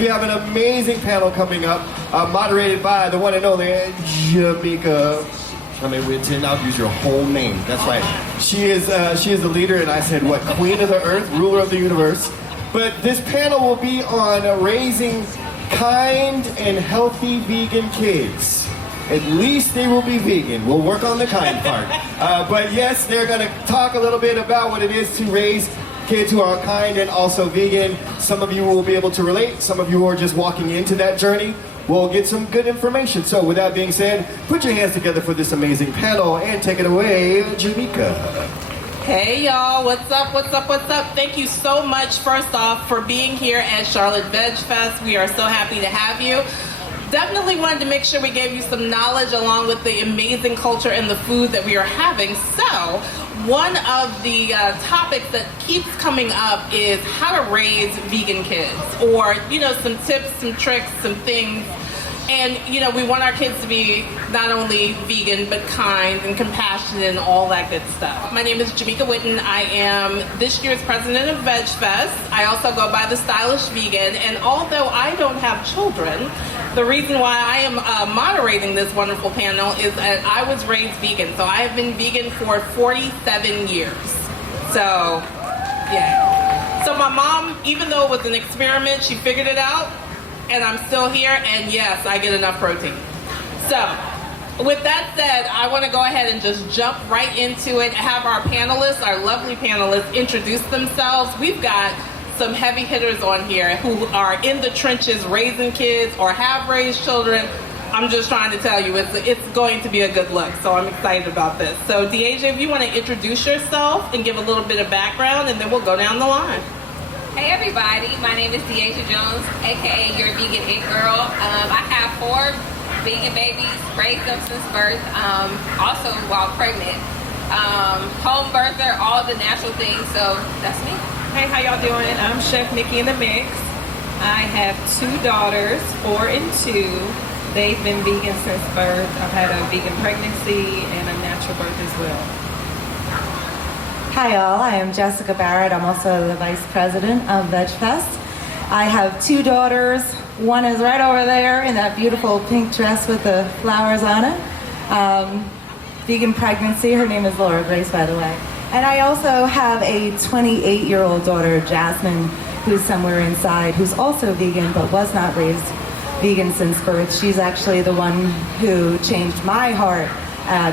We have an amazing panel coming up, moderated by the one and only Jamaica. I mean, I'll use your whole name. That's right. She is the leader, and I said, what, queen of the earth, ruler of the universe. But this panel will be on raising kind and healthy vegan kids. At least they will be vegan. We'll work on the kind part. But yes, they're going to talk a little bit about what it is to raise kids who are kind and also vegan. Some of you will be able to relate. Some of you are just walking into that journey. We'll get some good information. So with that being said, put your hands together for this amazing panel and take it away, Jamaica. Hey y'all, what's up, what's up, what's up? Thank you so much, first off, for being here at Charlotte Veg Fest. We are so happy to have you. Definitely wanted to make sure we gave you some knowledge along with the amazing culture and the food that we are having. So, one of the topics that keeps coming up is how to raise vegan kids, or, some tips, some tricks, some things. And, we want our kids to be not only vegan, but kind and compassionate and all that good stuff. My name is Jamaica Witten. I am this year's president of Veg Fest. I also go by the Stylish Vegan. And although I don't have children, the reason why I am moderating this wonderful panel is that I was raised vegan. So I have been vegan for 47 years. So, yeah. So my mom, even though it was an experiment, she figured it out. And I'm still here, and yes, I get enough protein. So, with that said, I want to go ahead and just jump right into it, have our panelists, our lovely panelists, introduce themselves. We've got some heavy hitters on here who are in the trenches raising kids or have raised children. I'm just trying to tell you, it's going to be a good look, so I'm excited about this. So, Deasia, if you want to introduce yourself and give a little bit of background, and then we'll go down the line. Hey everybody, my name is Deasia Jones, aka your vegan it girl. I have 4 vegan babies, raised them since birth, also while pregnant. Home birther, all the natural things, so that's me. Hey, how y'all doing? I'm Chef Nikki in the Mix. I have 2 daughters, 4 and 2. They've been vegan since birth. I've had a vegan pregnancy and a natural birth as well. Hi all, I am Jessica Barrett. I'm also the Vice President of Veg Fest. I have 2 daughters. One is right over there in that beautiful pink dress with the flowers on it. Vegan pregnancy, her name is Laura Grace, by the way. And I also have a 28-year-old daughter, Jasmine, who's somewhere inside, who's also vegan but was not raised vegan since birth. She's actually the one who changed my heart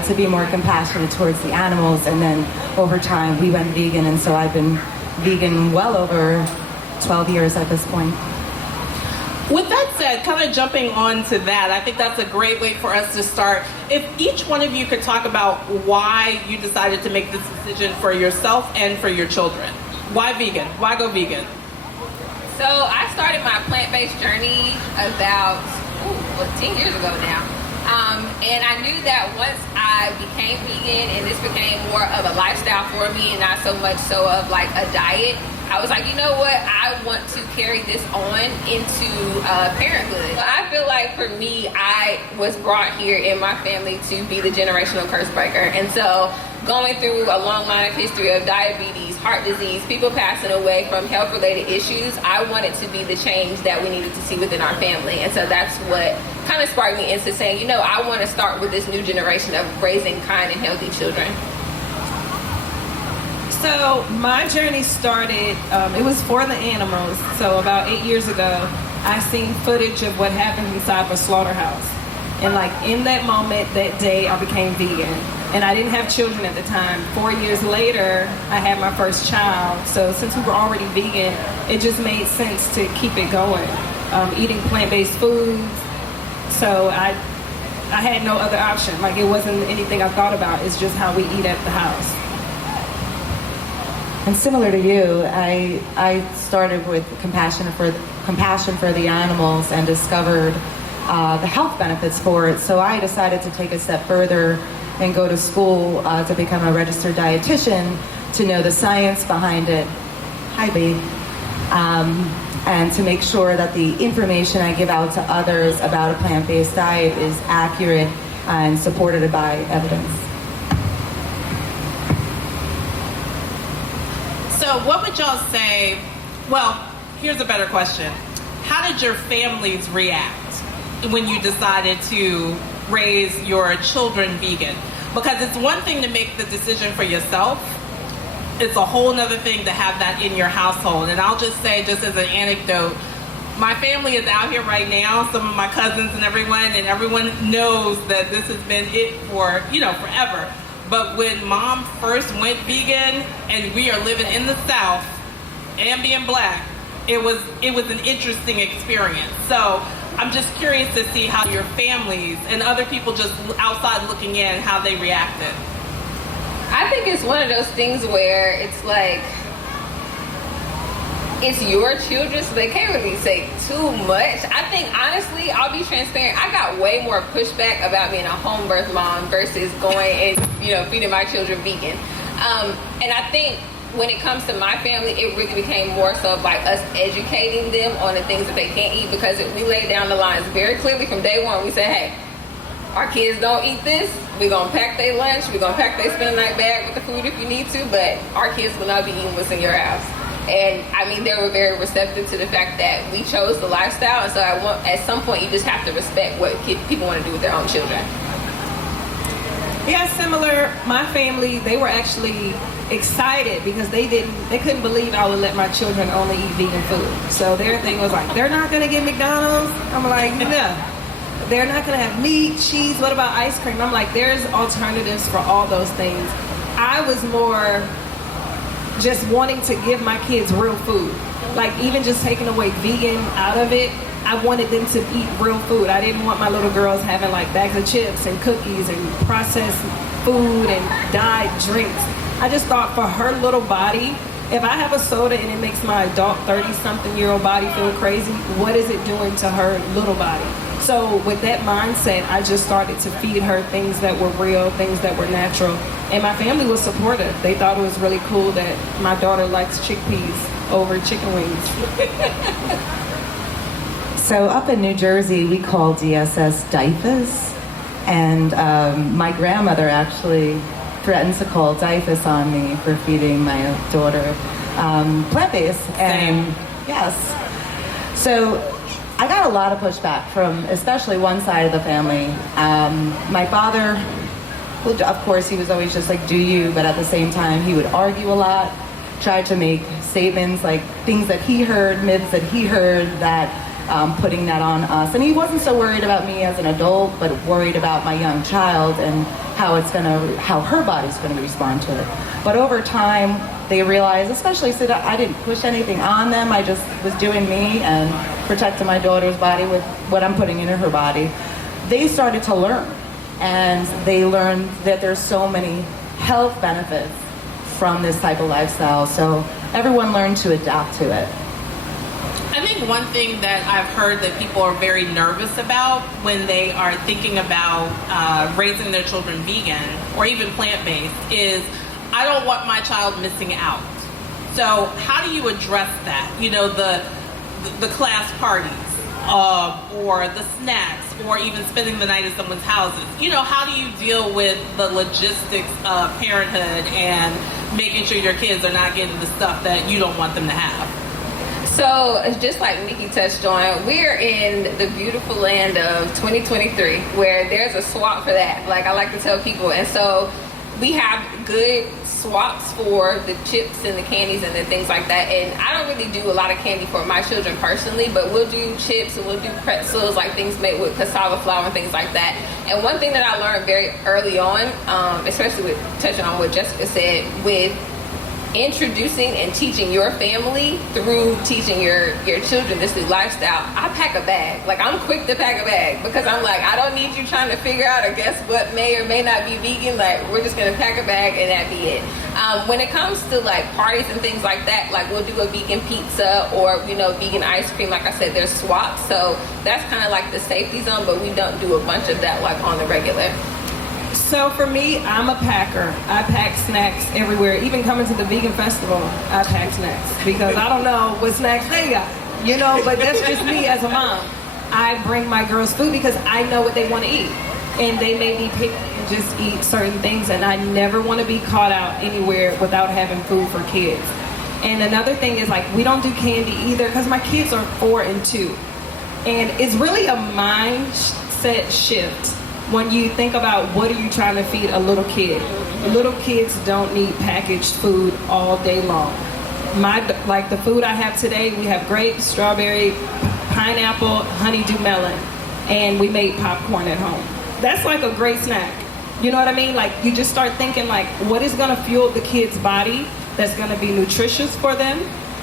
to be more compassionate towards the animals, and then over time we went vegan, and so I've been vegan well over 12 years at this point. With that said, kind of jumping on to that, I think that's a great way for us to start. If each one of you could talk about why you decided to make this decision for yourself and for your children. Why vegan? Why go vegan? So I started my plant-based journey about 10 years ago now. And I knew that once I became vegan and this became more of a lifestyle for me and not so much so of like a diet, I was like, you know what, I want to carry this on into parenthood. I feel like for me, I was brought here in my family to be the generational curse breaker. And so going through a long line of history of diabetes, heart disease, people passing away from health-related issues, I wanted to be the change that we needed to see within our family. And so that's what kind of sparked me into saying, I want to start with this new generation of raising kind and healthy children. So my journey started, it was for the animals. So about 8 years ago, I seen footage of what happens inside of a slaughterhouse. And like in that moment, that day, I became vegan. And I didn't have children at the time. 4 years later, I had my first child. So since we were already vegan, it just made sense to keep it going. Eating plant-based foods. So I had no other option. Like it wasn't anything I thought about. It's just how we eat at the house. And similar to you, I started with compassion for the animals and discovered the health benefits for it. So I decided to take a step further and go to school to become a registered dietitian, to know the science behind it. Hi, babe. And to make sure that the information I give out to others about a plant-based diet is accurate and supported by evidence. So what would y'all say, well, here's a better question. how did your families react when you decided to raise your children vegan? Because it's one thing to make the decision for yourself. It's a whole nother thing to have that in your household. And I'll just say, just as an anecdote, my family is out here right now, some of my cousins and everyone knows that this has been it for, forever. But when Mom first went vegan and we are living in the South and being Black, it was an interesting experience. So I'm just curious to see how your families and other people just outside looking in, how they reacted. I think it's one of those things where it's like, it's your children, so they can't really say too much. I think, honestly, I'll be transparent, I got way more pushback about being a home birth mom versus going and, feeding my children vegan. And I think when it comes to my family, it really became more so of like us educating them on the things that they can't eat, because if we laid down the lines very clearly from day one, we said, hey, our kids don't eat this, we're gonna pack their lunch, we're gonna pack their spend the night bag with the food if you need to, but our kids will not be eating what's in your house. And I mean, they were very receptive to the fact that we chose the lifestyle, and so at some point you just have to respect what people want to do with their own children. Yeah, similar. My family, they were actually excited because they couldn't believe I would let my children only eat vegan food. So their thing was like, they're not gonna get McDonald's? I'm like, no. They're not gonna have meat, cheese, what about ice cream? I'm like, there's alternatives for all those things. I was more just wanting to give my kids real food. Like even just taking away vegan out of it, I wanted them to eat real food. I didn't want my little girls having like bags of chips and cookies and processed food and dyed drinks. I just thought for her little body, if I have a soda and it makes my adult 30-something-year-old body feel crazy, what is it doing to her little body? So with that mindset, I just started to feed her things that were real, things that were natural. And my family was supportive. They thought it was really cool that my daughter likes chickpeas over chicken wings. So up in New Jersey, we call DSS DIFAS. And my grandmother actually threatened to call DIFAS on me for feeding my daughter plant-based. And yes. So I got a lot of pushback from especially one side of the family. My father, well, of course, he was always just like, do you, but at the same time, he would argue a lot, tried to make statements like things that he heard, myths that he heard, that putting that on us. And he wasn't so worried about me as an adult, but worried about my young child and how her body's gonna respond to it. But over time, they realized, especially so that I didn't push anything on them, I just was doing me and protecting my daughter's body with what I'm putting into her body. They started to learn, and they learned that there's so many health benefits from this type of lifestyle, so everyone learned to adapt to it. I think one thing that I've heard that people are very nervous about when they are thinking about raising their children vegan or even plant-based is, I don't want my child missing out. So how do you address that? The class parties or the snacks or even spending the night at someone's houses. How do you deal with the logistics of parenthood and making sure your kids are not getting the stuff that you don't want them to have? So, just like Nikki touched on, we're in the beautiful land of 2023 where there's a swap for that, like I like to tell people. And so we have good swaps for the chips and the candies and the things like that. And I don't really do a lot of candy for my children personally, but we'll do chips and we'll do pretzels, like things made with cassava flour and things like that. And one thing that I learned very early on, especially with touching on what Jessica said, with introducing and teaching your family through teaching your children this new lifestyle, I pack a bag. Like, I'm quick to pack a bag because I'm like, I don't need you trying to figure out or guess what may or may not be vegan. Like, we're just gonna pack a bag and that be it. When it comes to like parties and things like that, like we'll do a vegan pizza or vegan ice cream. Like I said, there's swaps, so that's kind of like the safety zone, but we don't do a bunch of that like on the regular. So for me, I'm a packer. I pack snacks everywhere. Even coming to the vegan festival, I pack snacks because I don't know what snacks they got, but that's just me as a mom. I bring my girls food because I know what they want to eat. And they may be picky and just eat certain things, and I never want to be caught out anywhere without having food for kids. And another thing is, like, we don't do candy either because my kids are 4 and 2. And it's really a mindset shift when you think about what are you trying to feed a little kid. Little kids don't need packaged food all day long. Like the food I have today, we have grapes, strawberry, pineapple, honeydew melon, and we made popcorn at home. That's like a great snack. You know what I mean? Like, you just start thinking, like, what is going to fuel the kid's body that's going to be nutritious for them,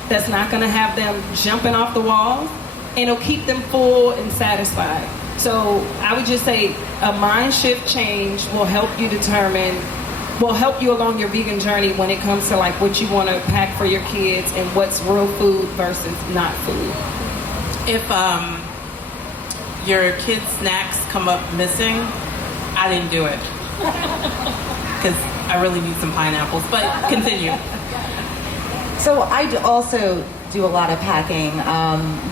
that's not going to have them jumping off the walls, and it'll keep them full and satisfied. So I would just say a mind shift change will help you along your vegan journey when it comes to like what you want to pack for your kids and what's real food versus not food. If your kids' snacks come up missing, I didn't do it. Because I really need some pineapples, but continue. So I also do a lot of packing,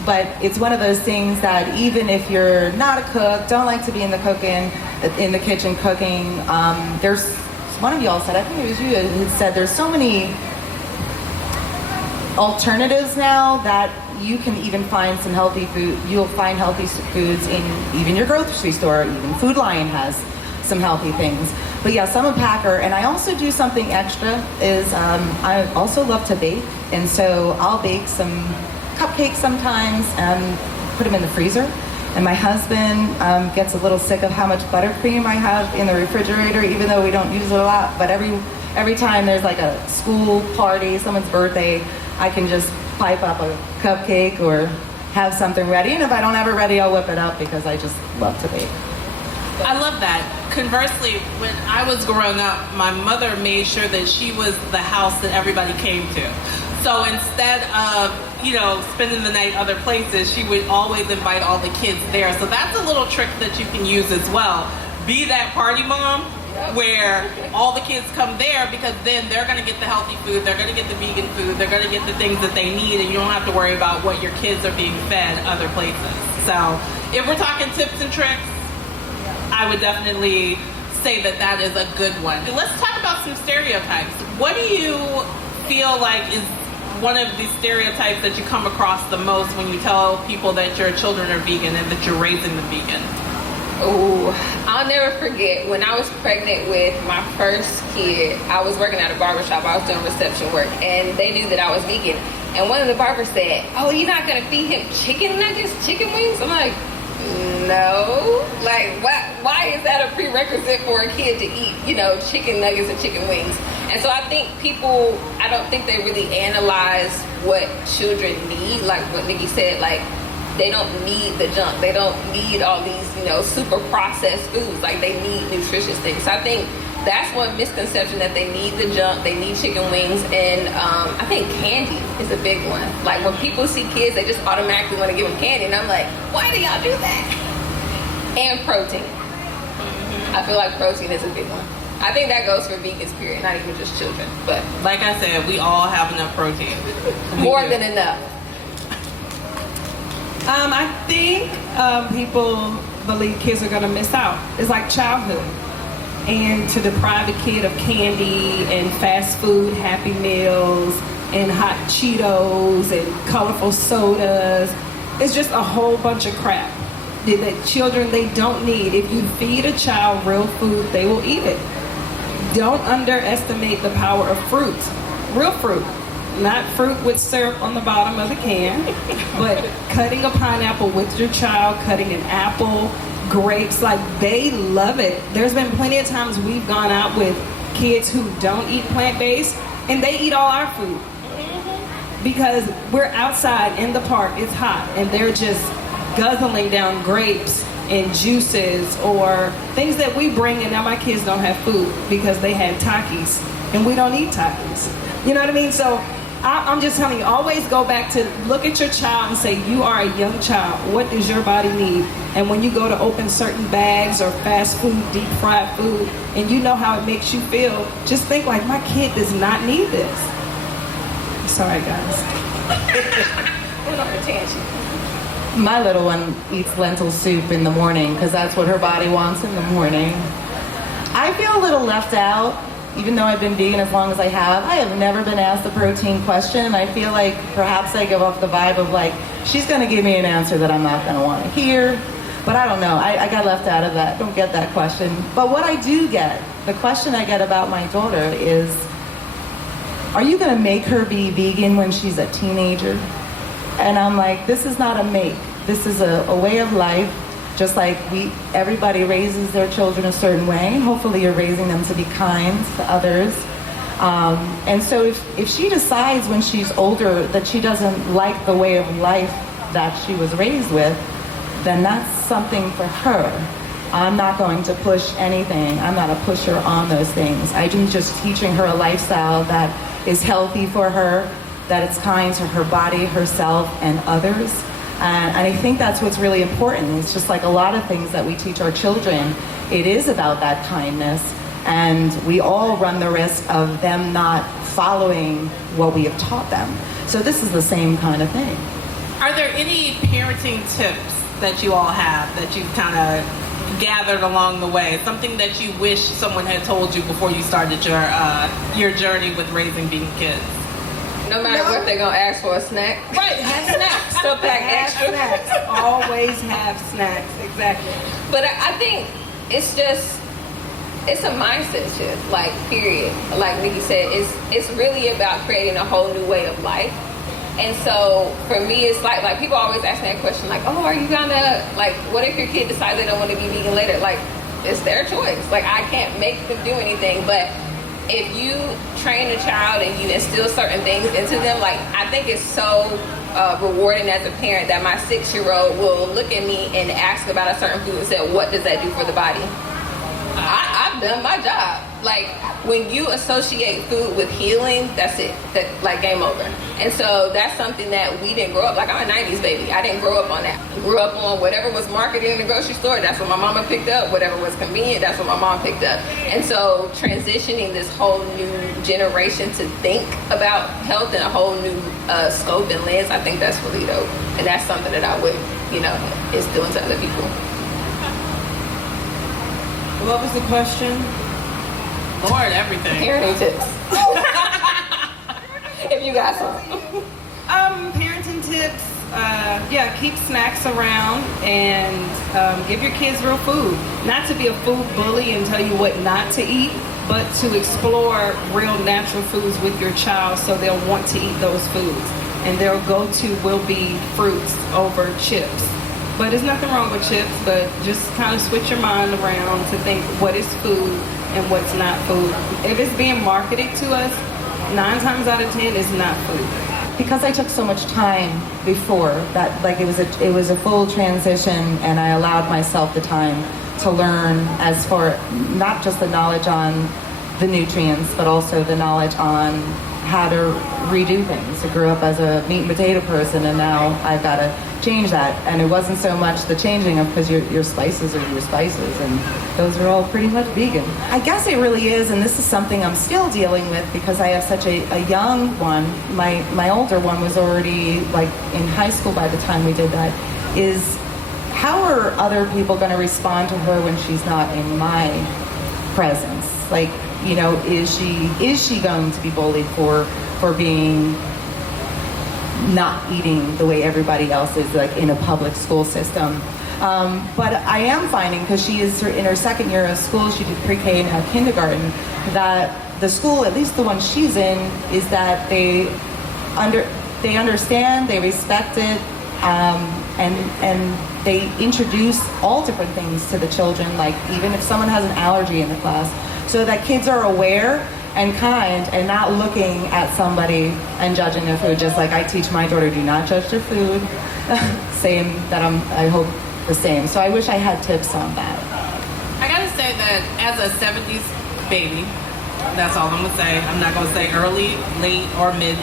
but it's one of those things that even if you're not a cook, don't like to be in the kitchen cooking, there's one of y'all said, I think it was you who said there's so many alternatives now that you can even find some healthy food. You'll find healthy foods in even your grocery store. Even Food Lion has some healthy things. But yes, I'm a packer, and I also do something extra is I also love to bake, and so I'll bake some cupcakes sometimes and put them in the freezer. And my husband gets a little sick of how much buttercream I have in the refrigerator, even though we don't use it a lot. But every time there's like a school party, someone's birthday, I can just pipe up a cupcake or have something ready. And if I don't have it ready, I'll whip it up because I just love to bake. I love that. Conversely, when I was growing up, my mother made sure that she was the house that everybody came to. So instead of, spending the night other places, she would always invite all the kids there. So that's a little trick that you can use as well. Be that party mom where all the kids come there, because then they're going to get the healthy food, they're going to get the vegan food, they're going to get the things that they need, and you don't have to worry about what your kids are being fed other places. So if we're talking tips and tricks, I would definitely say that is a good one. Let's talk about some stereotypes. What do you feel like is one of the stereotypes that you come across the most when you tell people that your children are vegan and that you're raising them vegan? Oh, I'll never forget when I was pregnant with my first kid. I was working at a barbershop. I was doing reception work, and they knew that I was vegan. And one of the barbers said, "Oh, you're not gonna feed him chicken nuggets, chicken wings?" I'm like, no. Like, why is that a prerequisite for a kid to eat, chicken nuggets and chicken wings? And so I don't think they really analyze what children need. Like what Nikki said, like, they don't need the junk. They don't need all these, super processed foods. Like, they need nutritious things. So I think that's one misconception, that they need the junk, they need chicken wings, and I think candy is a big one. Like, when people see kids, they just automatically want to give them candy, and I'm like, why do y'all do that? And protein. I feel like protein is a big one. I think that goes for vegans, period, not even just children. But like I said, we all have enough protein. More than enough. I think people believe kids are going to miss out. It's like childhood. And to deprive a kid of candy and fast food, Happy Meals, and hot Cheetos and colorful sodas, it's just a whole bunch of crap that children, they don't need. If you feed a child real food, they will eat it. Don't underestimate the power of fruit. Real fruit. Not fruit with syrup on the bottom of the can, but cutting a pineapple with your child, cutting an apple, grapes, like, they love it. There's been plenty of times we've gone out with kids who don't eat plant-based, and they eat all our food. Because we're outside in the park, it's hot, and they're just guzzling down grapes and juices or things that we bring, and now my kids don't have food because they had Takis, and we don't eat Takis. You know what I mean? So I'm just telling you, always go back to look at your child and say, you are a young child. What does your body need? And when you go to open certain bags or fast food, deep fried food, and you know how it makes you feel, just think like, my kid does not need this. Sorry, guys. Put up attention. My little one eats lentil soup in the morning because that's what her body wants in the morning. I feel a little left out even though I've been vegan as long as I have never been asked the protein question, and I feel like perhaps I give off the vibe of like, she's gonna give me an answer that I'm not gonna wanna hear, but I don't know, I got left out of that, don't get that question. But what I do get, the question I get about my daughter is, are you gonna make her be vegan when she's a teenager? And I'm like, this is not a make, this is a way of life. Just like everybody raises their children a certain way, and hopefully you're raising them to be kind to others. And so if she decides when she's older that she doesn't like the way of life that she was raised with, then that's something for her. I'm not going to push anything. I'm not a pusher on those things. I'm just teaching her a lifestyle that is healthy for her, that it's kind to her body, herself, and others. And I think that's what's really important. It's just like a lot of things that we teach our children. It is about that kindness, and we all run the risk of them not following what we have taught them. So this is the same kind of thing. Are there any parenting tips that you all have that you've kind of gathered along the way? Something that you wish someone had told you before you started your journey with raising vegan kids? No matter what, they're gonna ask for a snack. Right, have snacks. So pack extra. Snacks. Always have snacks. Exactly. But I think it's a mindset shift, like, period. Like Nikki said, it's really about creating a whole new way of life. And so for me, it's like people always ask me that question, like, oh, are you gonna, like, what if your kid decides they don't want to be vegan later? Like, it's their choice. Like, I can't make them do anything, but if you train a child and you instill certain things into them, like, I think it's so rewarding as a parent that my 6-year-old will look at me and ask about a certain food and say, what does that do for the body? I've done my job. Like, when you associate food with healing, that's it. That, like, game over. And so that's something that we didn't grow up. Like, I'm a 90s baby. I didn't grow up on that. I grew up on whatever was marketed in the grocery store. That's what my mama picked up. Whatever was convenient, that's what my mom picked up. And so transitioning this whole new generation to think about health in a whole new scope and lens, I think that's really dope. And that's something that I would, instill into other people. What was the question? Lord, everything. Parenting tips. If you got some. Parenting tips. Keep snacks around and give your kids real food. Not to be a food bully and tell you what not to eat, but to explore real natural foods with your child so they'll want to eat those foods. And their go-to will be fruits over chips. But there's nothing wrong with chips, but just kind of switch your mind around to think what is food and what's not food. If it's being marketed to us, 9 times out of 10 is not food. Because I took so much time before that, like it was a full transition, and I allowed myself the time to learn as for not just the knowledge on the nutrients, but also the knowledge on how to redo things. I grew up as a meat and potato person, and now I've got to change that. And it wasn't so much the changing of, because your spices are your spices, and those are all pretty much vegan. I guess it really is, and this is something I'm still dealing with because I have such a young one. My older one was already like in high school by the time we did that, is how are other people going to respond to her when she's not in my presence? Like, is she going to be bullied for being not eating the way everybody else is, like in a public school system? But I am finding, because she is in her 2nd year of school, she did pre-K and now kindergarten, that the school, at least the one she's in, is that they understand, they respect it, and they introduce all different things to the children, like even if someone has an allergy in the class, so that kids are aware and kind and not looking at somebody and judging their food. Just like I teach my daughter, do not judge their food. Same that I hope the same. So I wish I had tips on that. I gotta say that as a 70s baby, that's all I'm gonna say. I'm not gonna say early, late, or mid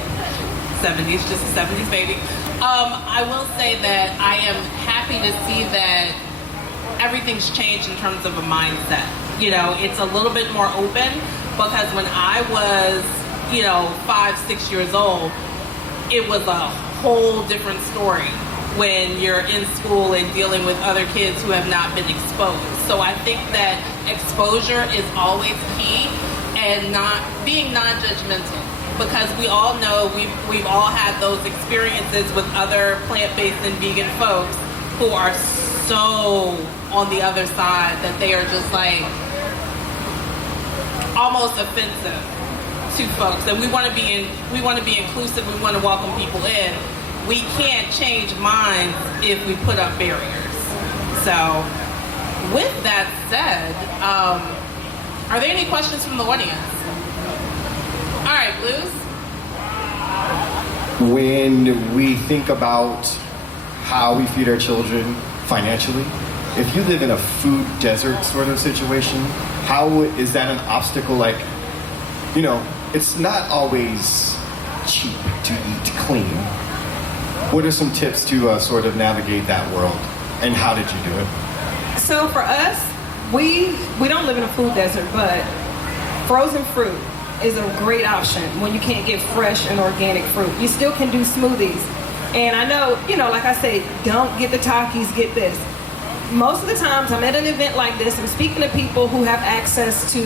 70s, just a 70s baby. I will say that I am happy to see that everything's changed in terms of a mindset. It's a little bit more open, because when I was, 5, 6 years old, it was a whole different story when you're in school and dealing with other kids who have not been exposed. So I think that exposure is always key. and not being non-judgmental, because we all know we've all had those experiences with other plant-based and vegan folks who are so on the other side that they are just like almost offensive to folks. And we want to be inclusive. We want to welcome people in. We can't change minds if we put up barriers. So, with that said, are there any questions from the audience? All right, Blues. When we think about how we feed our children financially, if you live in a food desert sort of situation, how is that an obstacle? Like, you know, it's not always cheap to eat clean. What are some tips to sort of navigate that world, and how did you do it? So for us, we don't live in a food desert, but frozen fruit is a great option when you can't get fresh and organic fruit. You still can do smoothies. And I know, you know, like I say, don't get the Takis, get this. Most of the times I'm at an event like this, I'm speaking to people who have access to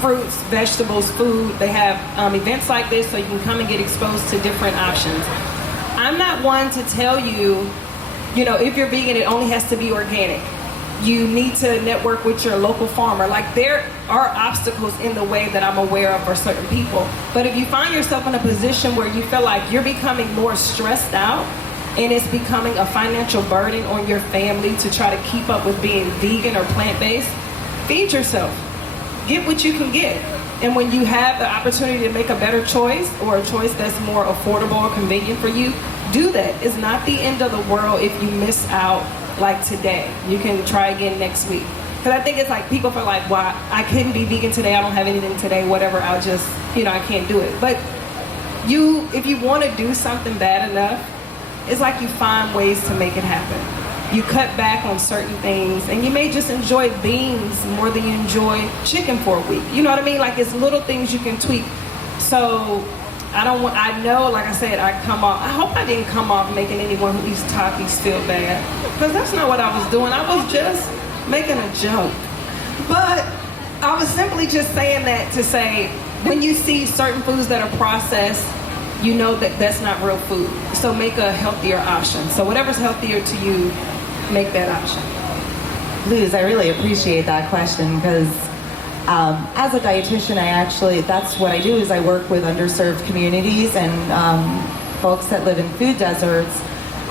fruits, vegetables, food. They have events like this so you can come and get exposed to different options. I'm not one to tell you, you know, if you're vegan, it only has to be organic. You need to network with your local farmer. Like, there are obstacles in the way that I'm aware of for certain people. But if you find yourself in a position where you feel like you're becoming more stressed out and it's becoming a financial burden on your family to try to keep up with being vegan or plant-based, feed yourself. Get what you can get. And when you have the opportunity to make a better choice, or a choice that's more affordable or convenient for you, do that. It's not the end of the world if you miss out like today. You can try again next week. Because I think it's like people feel like, well, I couldn't be vegan today, I don't have anything today, whatever, I'll just, you know, I can't do it. But if you want to do something bad enough, it's like you find ways to make it happen. You cut back on certain things, and you may just enjoy beans more than you enjoy chicken for a week. You know what I mean? Like, it's little things you can tweak. So I know, like I said, I hope I didn't come off making anyone who eats Takis feel bad, because that's not what I was doing. I was just making a joke. But I was simply just saying that to say, when you see certain foods that are processed, you know that that's not real food. So make a healthier option. So whatever's healthier to you, make that option. Luz, I really appreciate that question, because as a dietitian, that's what I do, is I work with underserved communities and folks that live in food deserts.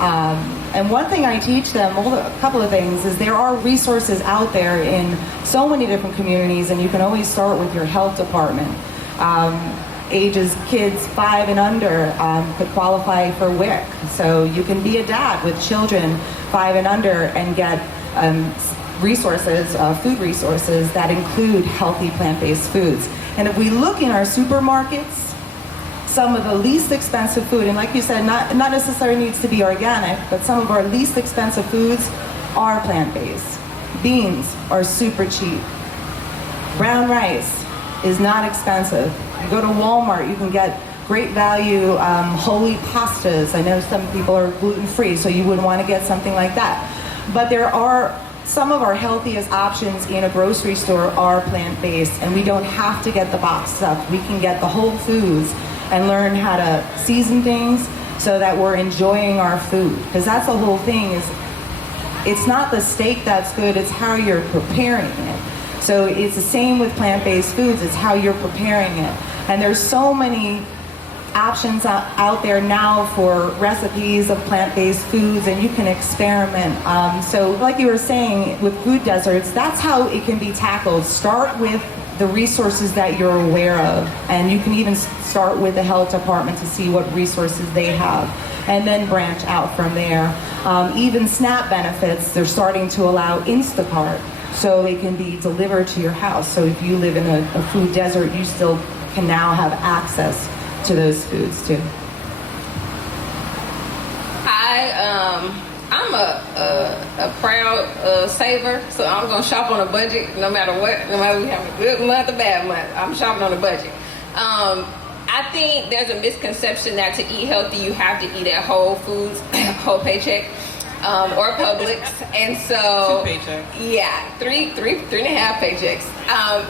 And one thing I teach them, a couple of things, is there are resources out there in so many different communities, and you can always start with your health department. Ages kids 5 and under could qualify for WIC. So you can be a dad with children 5 and under and get resources, food resources that include healthy plant-based foods. And if we look in our supermarkets, some of the least expensive food, and like you said, not necessarily needs to be organic, but some of our least expensive foods are plant-based. Beans are super cheap. Brown rice is not expensive. You go to Walmart, you can get great value wholey pastas. I know some people are gluten-free, so you wouldn't want to get something like that. But there are some of our healthiest options in a grocery store are plant-based, and we don't have to get the boxed stuff. We can get the whole foods and learn how to season things so that we're enjoying our food. Because that's the whole thing, is it's not the steak that's good, it's how you're preparing it. So it's the same with plant-based foods, it's how you're preparing it. And there's so many options out there now for recipes of plant-based foods, and you can experiment. So like you were saying, with food deserts, that's how it can be tackled. Start with the resources that you're aware of, and you can even start with the health department to see what resources they have, and then branch out from there. Even SNAP benefits, they're starting to allow Instacart, so it can be delivered to your house. So if you live in a food desert, you still can now have access to those foods too. I'm a proud saver, so I'm gonna shop on a budget no matter what. No matter we have a good month or bad month, I'm shopping on a budget. I think there's a misconception that to eat healthy you have to eat at Whole Foods, whole paycheck. or Publix, and so 2 paychecks. yeah, three and a half paychecks.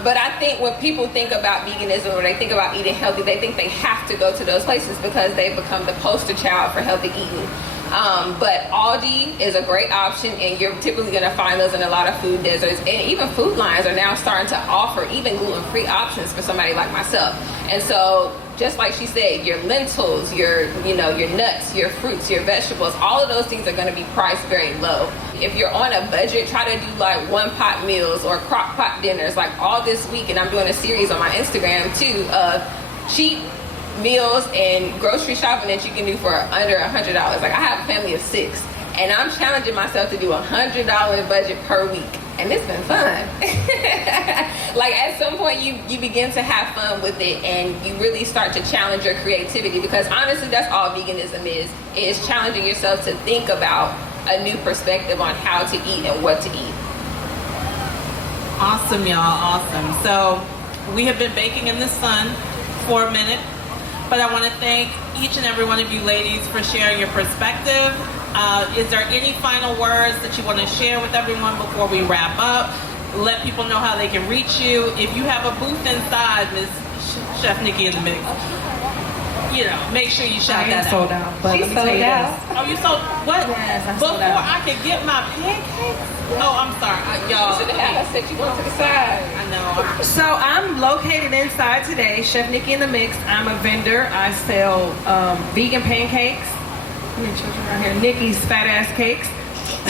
But I think when people think about veganism or they think about eating healthy, they think they have to go to those places because they've become the poster child for healthy eating. But Aldi is a great option, and you're typically going to find those in a lot of food deserts. And even Food Lines are now starting to offer even gluten-free options for somebody like myself. And so, just like she said, your lentils, your nuts, your fruits, your vegetables, all of those things are going to be priced very low. If you're on a budget, try to do like one-pot meals or crock-pot dinners. Like all this week, and I'm doing a series on my Instagram too of cheap meals and grocery shopping that you can do for under $100. Like I have a family of 6, and I'm challenging myself to do $100 budget per week, and it's been fun. Like at some point you begin to have fun with it, and you really start to challenge your creativity, because honestly that's all veganism is challenging yourself to think about a new perspective on how to eat and what to eat. Awesome, y'all, awesome. So we have been baking in the sun for a minute, but I want to thank each and every one of you ladies for sharing your perspective. Is there any final words that you want to share with everyone before we wrap up? Let people know how they can reach you. If you have a booth inside, Ms. Chef Nikki in the mix, make sure you shout that out. Sold out. But She's sold out. Oh, you sold what? Yes, I Before sold out. I could get my pancakes? Oh, I'm sorry. Y'all. You should have said you went to the side. I know. So I'm located inside today, Chef Nikki in the Mix. I'm a vendor. I sell vegan pancakes. How many children around here? Nikki's Fat Ass Cakes.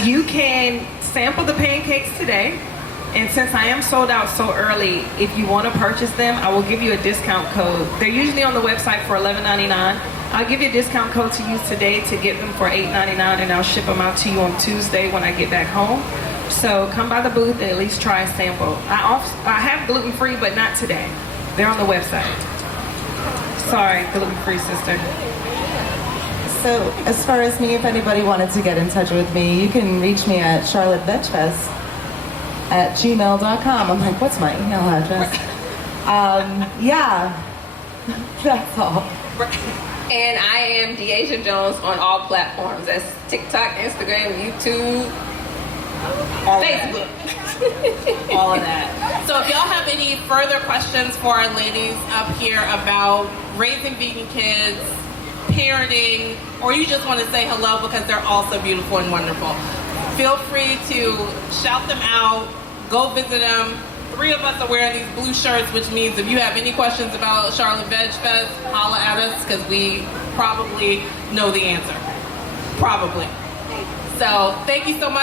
You can sample the pancakes today. And since I am sold out so early, if you want to purchase them, I will give you a discount code. They're usually on the website for $11.99. I'll give you a discount code to use today to get them for $8.99, and I'll ship them out to you on Tuesday when I get back home. So come by the booth and at least try a sample. I have gluten-free, but not today. They're on the website. Sorry, gluten-free sister. So as far as me, if anybody wanted to get in touch with me, you can reach me at charlottevegfest@gmail.com. I'm like, what's my email address? Yeah, that's all. And I am Deasia Jones on all platforms. That's TikTok, Instagram, YouTube, Facebook. All of that. So if y'all have any further questions for our ladies up here about raising vegan kids, parenting, or you just want to say hello because they're all so beautiful and wonderful, feel free to shout them out, go visit them. 3 of us are wearing these blue shirts, which means if you have any questions about Charlotte Veg Fest, holla at us because we probably know the answer. Probably. So thank you so much.